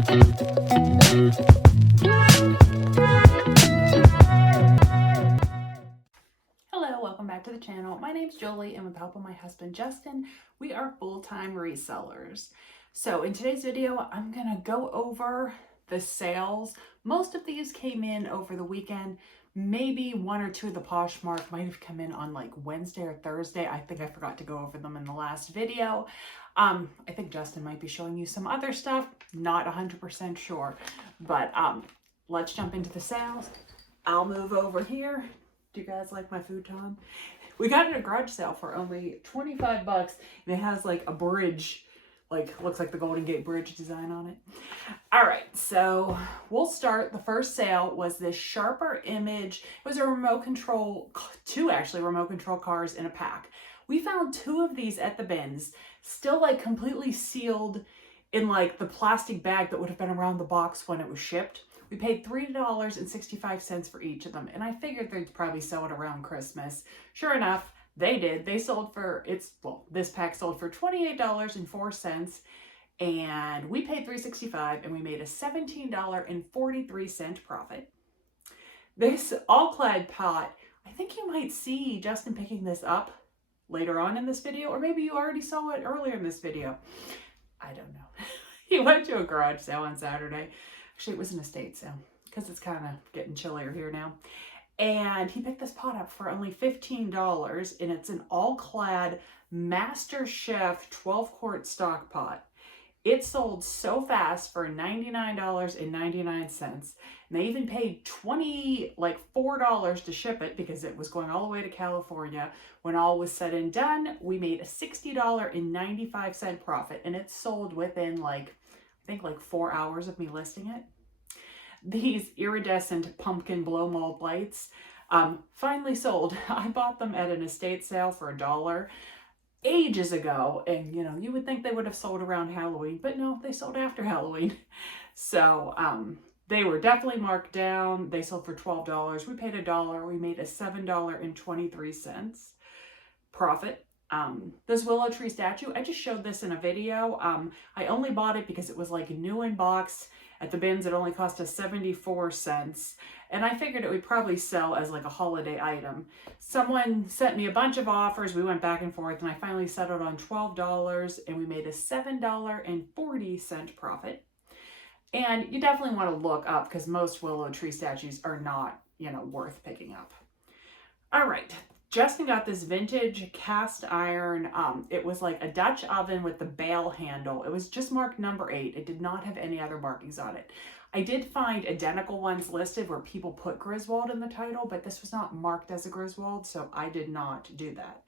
Hello, welcome back to the channel. My name's Jolie, and with the help of my husband Justin, we are full-time resellers. So in today's video, I'm gonna go over the sales. Most of these came in over the weekend. Maybe one or two of the Poshmark might have come in on like Wednesday or Thursday. I think I forgot to go over them in the last video. I think Justin might be showing you some other stuff. Not 100% sure, but let's jump into the sales. I'll move over here. Do you guys like my futon? We got it at a garage sale for only 25 bucks, and it has like a bridge, like looks like the Golden Gate Bridge design on it. All right, so we'll start. The first sale was this Sharper Image. It was a remote control, two actually remote control cars in a pack. We found two of these at the bins, still like completely sealed in like the plastic bag that would have been around the box when it was shipped. We paid $3.65 for each of them, and I figured they'd probably sell it around Christmas. Sure enough, they did. They sold for, this pack sold for $28.04, and we paid $3.65, and we made a $17.43 profit. This all-clad pot, I think you might see Justin picking this up later on in this video, or maybe you already saw it earlier in this video. I don't know. He went to a garage sale on Saturday. Actually, it was an estate sale because it's kind of getting chillier here now. And he picked this pot up for only $15, and it's an all-clad Master Chef 12-quart stock pot. It sold so fast for $99.99. And they even paid $4 to ship it because it was going all the way to California. When all was said and done, we made a $60.95 profit, and it sold within I think 4 hours of me listing it. These iridescent pumpkin blow mold lights finally sold. I bought them at an estate sale for $1 ages ago, and you would think they would have sold around Halloween, but no, they sold after Halloween. So they were definitely marked down. They sold for $12. We paid $1. We made a $7.23 profit. This willow tree statue, I just showed this in a video. I only bought it because it was like new in box at the bins. It only cost us 74 cents, and I figured it would probably sell as like a holiday item. Someone sent me a bunch of offers. We went back and forth, and I finally settled on $12, and we made a $7.40 profit. And you definitely want to look up because most willow tree statues are not, worth picking up. All right. Justin got this vintage cast iron. It was like a Dutch oven with the bale handle. It was just marked number 8. It did not have any other markings on it. I did find identical ones listed where people put Griswold in the title, but this was not marked as a Griswold, so I did not do that.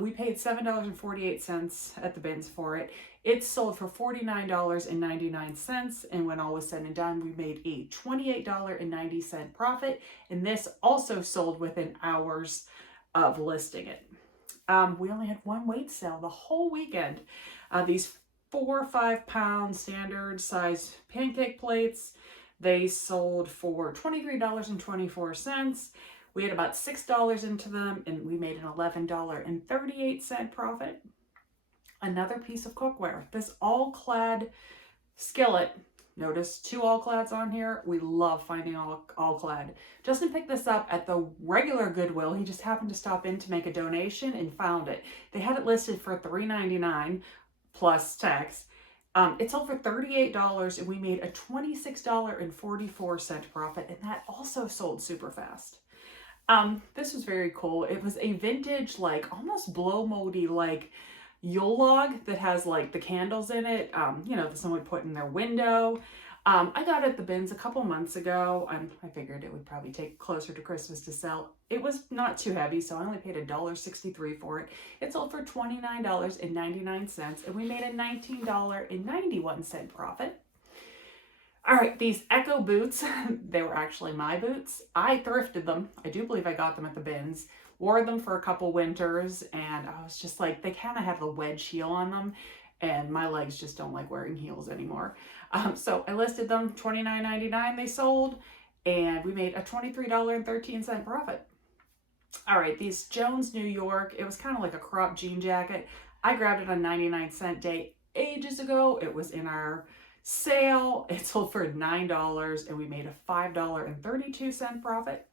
We paid $7.48 at the bins for it. It sold for $49.99, and when all was said and done, we made a $28.90 profit, and this also sold within hours of listing it. We only had one weight sale the whole weekend. These 4 or 5 pound standard size pancake plates, they sold for $23.24. We had about $6 into them, and we made an $11.38 profit. Another piece of cookware, this all-clad skillet. Notice 2 all-clads on here. We love finding all-clad. Justin picked this up at the regular Goodwill. He just happened to stop in to make a donation and found it. They had it listed for $3.99 plus tax. It sold for $38, and we made a $26.44 profit, and that also sold super fast. This was very cool. It was a vintage, almost blow moldy, Yule log that has the candles in it, that someone would put in their window. I got it at the bins a couple months ago. I figured it would probably take closer to Christmas to sell. It was not too heavy, so I only paid $1.63 for it. It sold for $29.99, and we made a $19.91 profit. All right, these Echo boots, they were actually my boots. I thrifted them. I do believe I got them at the bins. Wore them for a couple winters, and I was just they kind of have a wedge heel on them, and my legs just don't like wearing heels anymore. So I listed them, $29.99 they sold, and we made a $23.13 profit. All right, these Jones New York, it was kind of like a crop jean jacket. I grabbed it on 99-cent day ages ago. It was in our Sale, it sold for $9 and we made a $5.32 profit.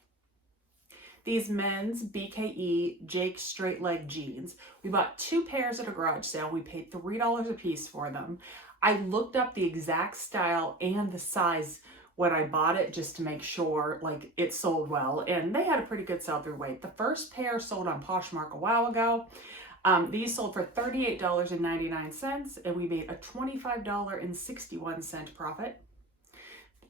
These men's BKE Jake straight leg jeans. We bought 2 pairs at a garage sale. We paid $3 a piece for them. I looked up the exact style and the size when I bought it just to make sure like it sold well, and they had a pretty good sell-through rate. The first pair sold on Poshmark a while ago. These sold for $38.99 and we made a $25.61 profit.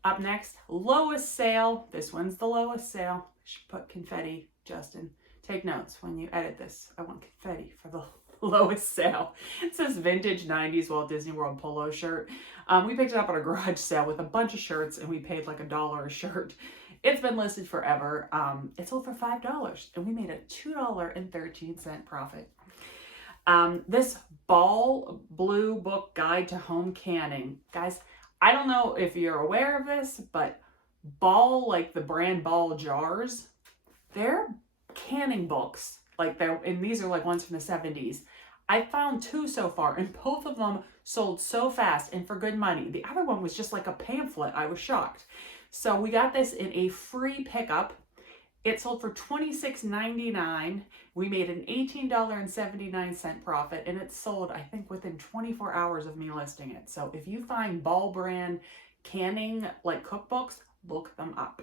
Up next, lowest sale. This one's the lowest sale. I should put confetti, Justin. Take notes when you edit this. I want confetti for the lowest sale. It says vintage 90s Walt Disney World polo shirt. We picked it up at a garage sale with a bunch of shirts and we paid like $1 a shirt. It's been listed forever. It sold for $5 and we made a $2.13 profit. This Ball Blue Book Guide to Home Canning. Guys, I don't know if you're aware of this, but Ball, like the brand Ball jars, they're canning books. And these are like ones from the 70s. I found 2 so far and both of them sold so fast and for good money. The other one was just like a pamphlet. I was shocked. So we got this in a free pickup. It sold for $26.99. We made an $18.79 profit and it sold, I think, within 24 hours of me listing it. So if you find Ball brand canning like cookbooks, look them up.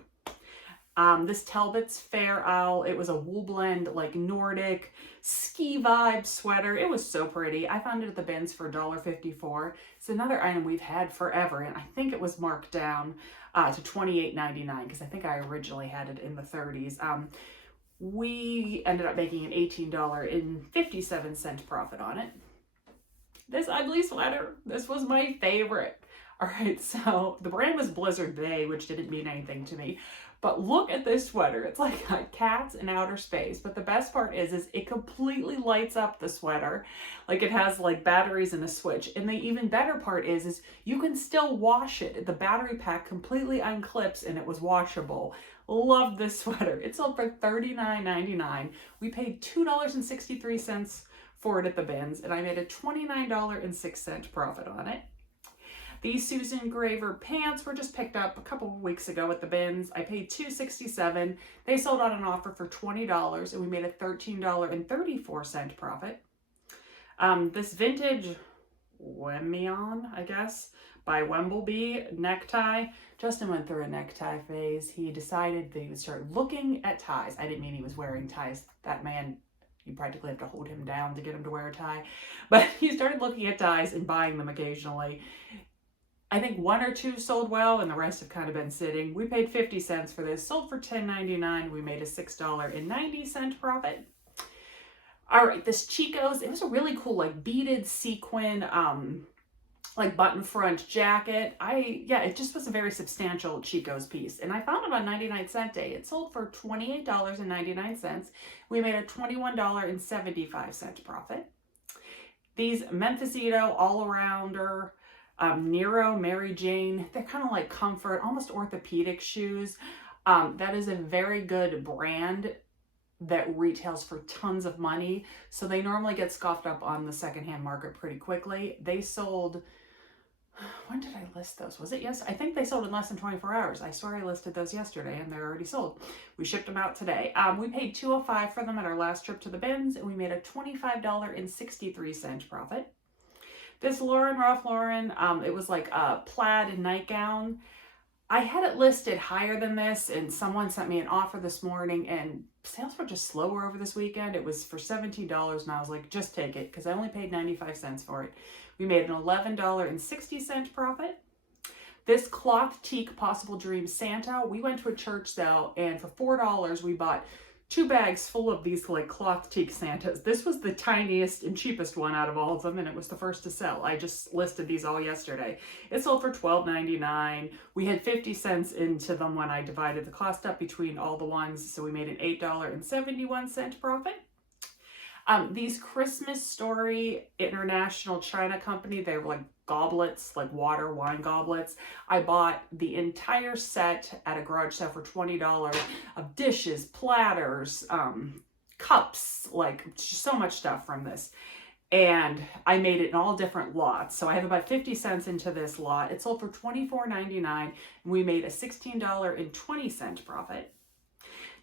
This Talbot's Fair Owl, it was a wool blend, like Nordic ski vibe sweater. It was so pretty. I found it at the bins for $1.54. It's another item we've had forever, and I think it was marked down to $28.99 because I think I originally had it in the 30s. We ended up making an $18.57 profit on it. This ugly sweater, this was my favorite. All right, so the brand was Blizzard Bay, which didn't mean anything to me. But look at this sweater. It's like cats in outer space. But the best part is it completely lights up the sweater. Like it has like batteries and a switch. And the even better part is you can still wash it. The battery pack completely unclips and it was washable. Love this sweater. It sold for $39.99. We paid $2.63 for it at the bins. And I made a $29.06 profit on it. These Susan Graver pants were just picked up a couple of weeks ago at the bins. I paid $2.67. They sold on an offer for $20 and we made a $13.34 profit. This vintage Wemion, I guess, by Wembleby necktie. Justin went through a necktie phase. He decided that he would start looking at ties. I didn't mean he was wearing ties. That man, you practically have to hold him down to get him to wear a tie. But he started looking at ties and buying them occasionally. I think 1 or 2 sold well and the rest have kind of been sitting. We paid 50 cents for this, sold for $10.99. We made a $6.90 profit. All right, this Chico's, it was a really cool like beaded sequin, like button front jacket. It just was a very substantial Chico's piece. And I found it on 99-cent day. It sold for $28.99. We made a $21.75 profit. These Memphisito all-arounder, Nero, Mary Jane, they're kind of like comfort, almost orthopedic shoes. That is a very good brand that retails for tons of money. So they normally get scoffed up on the secondhand market pretty quickly. They sold, when did I list those? Was it yesterday? I think they sold in less than 24 hours. I swear I listed those yesterday and they're already sold. We shipped them out today. We paid $2.05 for them at our last trip to the bins and we made a $25.63 profit. This Ralph Lauren, it was like a plaid nightgown. I had it listed higher than this and someone sent me an offer this morning and sales were just slower over this weekend. It was for $17 and I was like, just take it because I only paid 95 cents for it. We made an $11.60 profit. This cloth teak Possible Dream Santa, we went to a church sale and for $4 we bought 2 bags full of these like cloth teak Santas. This was the tiniest and cheapest one out of all of them and it was the first to sell. I just listed these all yesterday. It sold for $12.99. We had 50 cents into them when I divided the cost up between all the ones, so we made an $8.71 profit. These Christmas Story International China Company, they were like goblets, like wine goblets. I bought the entire set at a garage sale for $20 of dishes, platters, cups, like so much stuff from this. and I made it in all different lots. So I have about 50 cents into this lot. It sold for $24.99, and we made a $16.20 profit.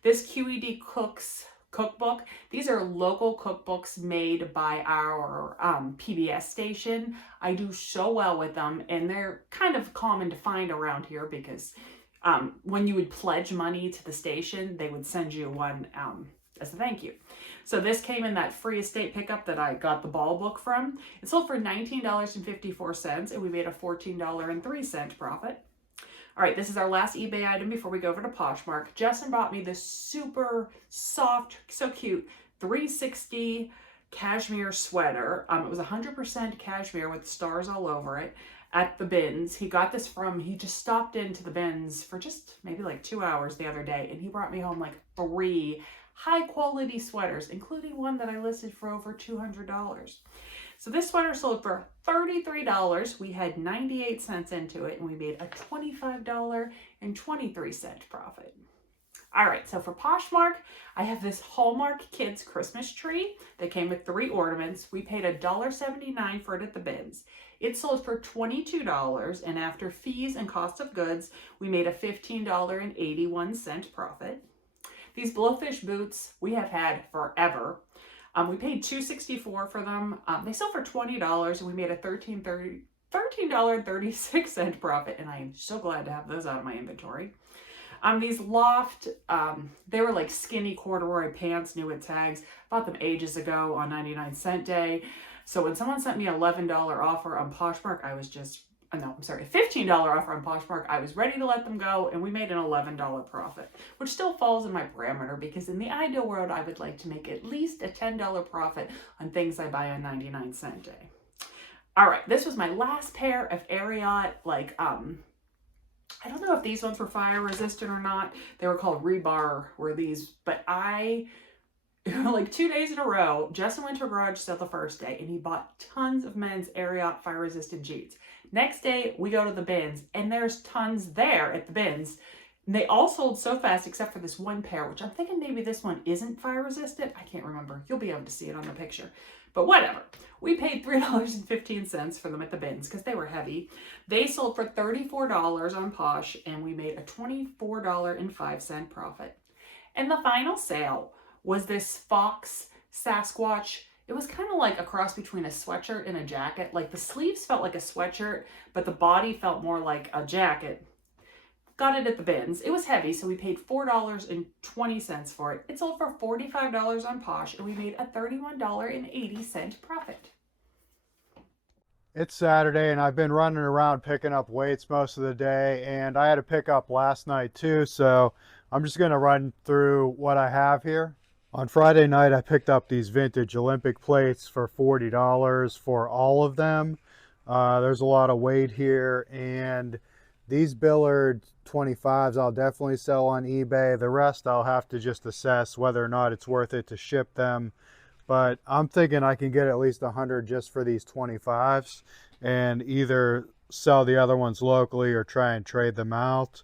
This QED Cooks cookbook, these are local cookbooks made by our PBS station. I do so well with them, and they're kind of common to find around here because when you would pledge money to the station, they would send you one as a thank you. So this came in that free estate pickup that I got the ball book from. It sold for $19.54, and we made a $14.03 profit. All right, this is our last eBay item before we go over to Poshmark. Justin bought me this super soft, so cute, 360 cashmere sweater. It was 100% cashmere with stars all over it at the bins. He got this he just stopped into the bins for just maybe like 2 hours the other day, and he brought me home like 3 high quality sweaters, including one that I listed for over $200. So this sweater sold for $33. We had 98 cents into it, and we made a $25.23 profit. All right, so for Poshmark, I have this Hallmark Kids Christmas tree that came with 3 ornaments. We paid $1.79 for it at the bins. It sold for $22, and after fees and cost of goods, we made a $15.81 profit. These blowfish boots we have had forever. We paid $2.64 for them. They sold for $20, and we made a $13.36 profit, and I am so glad to have those out of my inventory. These Loft, they were like skinny corduroy pants, new with tags. Bought them ages ago on 99-cent day. So when someone sent me an $11 offer on Poshmark, I was just, no, I'm sorry, a $15 offer on Poshmark, I was ready to let them go, and we made an $11 profit, which still falls in my parameter because in the ideal world, I would like to make at least a $10 profit on things I buy on 99-cent day. All right, this was my last pair of Ariat, I don't know if these ones were fire resistant or not. They were called rebar, were these, but like 2 days in a row, Justin went to a garage sale the first day, and he bought tons of men's Ariat fire resistant jeans. Next day, we go to the bins, and there's tons there at the bins. And they all sold so fast except for this one pair, which I'm thinking maybe this one isn't fire resistant. I can't remember. You'll be able to see it on the picture. But whatever. We paid $3.15 for them at the bins because they were heavy. They sold for $34 on Posh, and we made a $24.05 profit. And the final sale was this Fox Sasquatch. It was kind of like a cross between a sweatshirt and a jacket. Like the sleeves felt like a sweatshirt, but the body felt more like a jacket. Got it at the bins. It was heavy, so we paid $4.20 for it. It sold for $45 on Posh, and we made a $31.80 profit. It's Saturday, and I've been running around picking up weights most of the day, and I had to pick up last night too, so I'm just going to run through what I have here. On Friday night, I picked up these vintage Olympic plates for $40 for all of them. There's a lot of weight here, and these Billard 25s I'll definitely sell on eBay. The rest I'll have to just assess whether or not it's worth it to ship them. But I'm thinking I can get at least 100 just for these 25s and either sell the other ones locally or try and trade them out.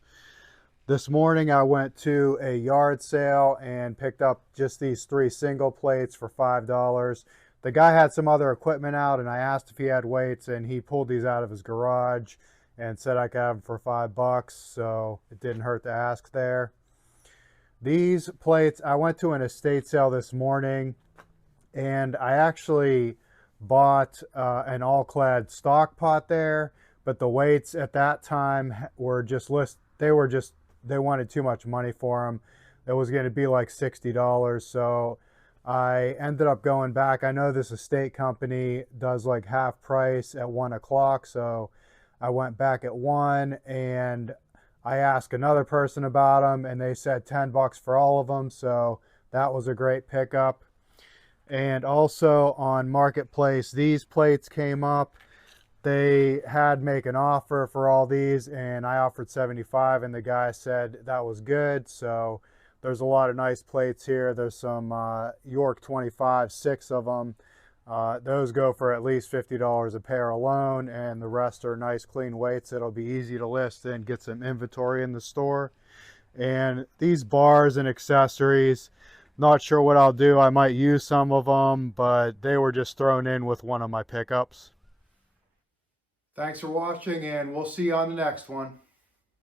This morning I went to a yard sale and picked up just these 3 single plates for $5. The guy had some other equipment out, and I asked if he had weights, and he pulled these out of his garage and said I could have them for $5, so it didn't hurt to ask there. These plates, I went to an estate sale this morning, and I actually bought an all-clad stock pot there, but the weights at that time were just they wanted too much money for them. It was going to be like $60, so I ended up going back. I know this estate company does like half price at 1 o'clock, so I went back at 1, and I asked another person about them, and they said $10 for all of them, so that was a great pickup. And also on Marketplace, these plates came up. They had make an offer for all these, and I offered $75, and the guy said that was good. So there's a lot of nice plates here. There's some York 25, 6 of them. Those go for at least $50 a pair alone, and the rest are nice clean weights. It'll be easy to list and get some inventory in the store. And these bars and accessories, Not sure what I'll do. I might use some of them, but they were just thrown in with one of my pickups. Thanks for watching, and we'll see you on the next one.